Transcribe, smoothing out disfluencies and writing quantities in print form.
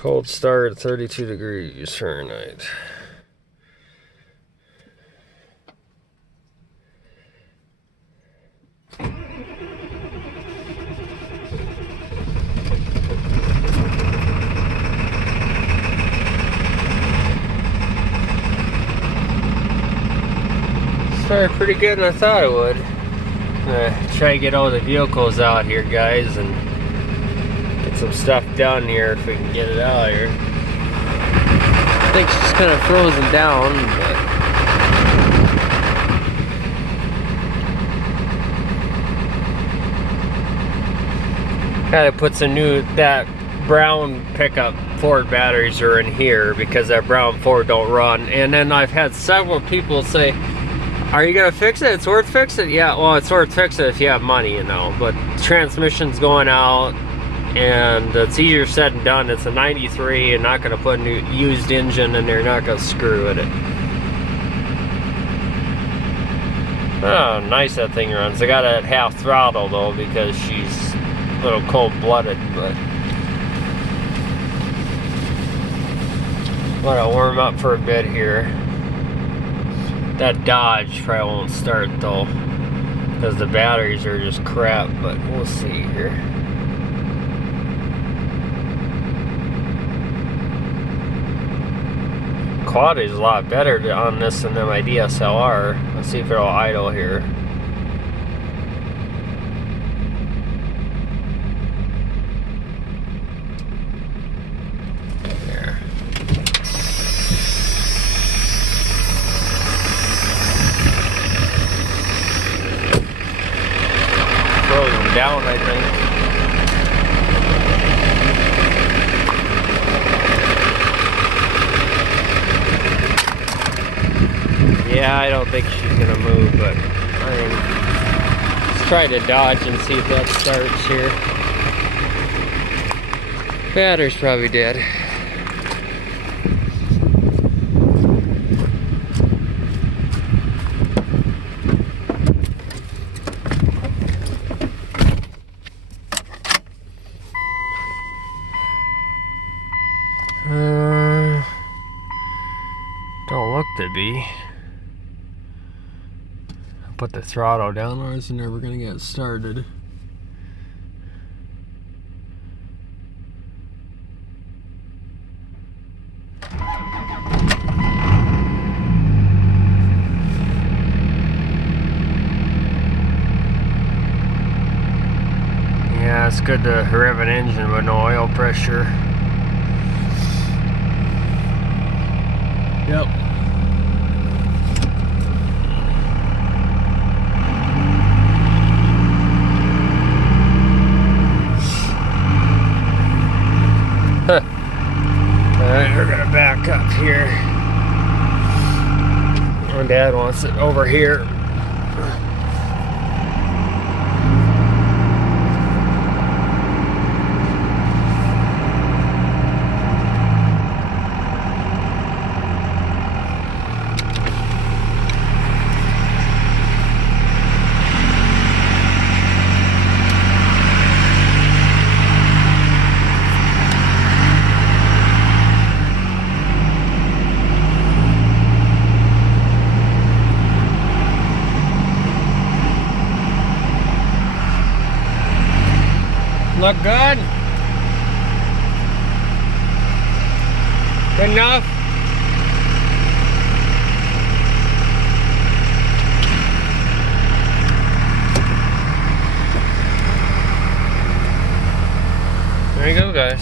Cold start, 32 degrees Fahrenheit. Started pretty good than I thought it would. I'm gonna try to get all the vehicles out here, guys, and get some stuff done here if we can get it out here. I think she's kind of frozen down, but gotta put some new, that brown pickup Ford batteries are in here because that brown Ford don't run. And then I've had several people say, are you gonna fix it? It's worth fixing. Yeah, well, it's worth fixing if you have money, you know, but transmission's going out and it's easier said than done. It's a 93 and not gonna put a new used engine in there, not gonna screw with it. Oh, nice that thing runs. I got it at half throttle though because she's a little cold-blooded, but I'm gonna warm up for a bit here. That Dodge probably won't start though because the batteries are just crap, but we'll see here. Quality's a lot better on this than my DSLR. Let's see if it'll idle here. Down, I think. Yeah, I don't think she's gonna move, but I mean, let's try to dodge and see if that starts here. Battery's probably dead. Don't look to be. Put the throttle down or it's never gonna get started. Yeah, it's good to rev an engine with no oil pressure. Yep. Alright, we're gonna back up here. My dad wants it over here. Look good? Good enough? There you go, guys.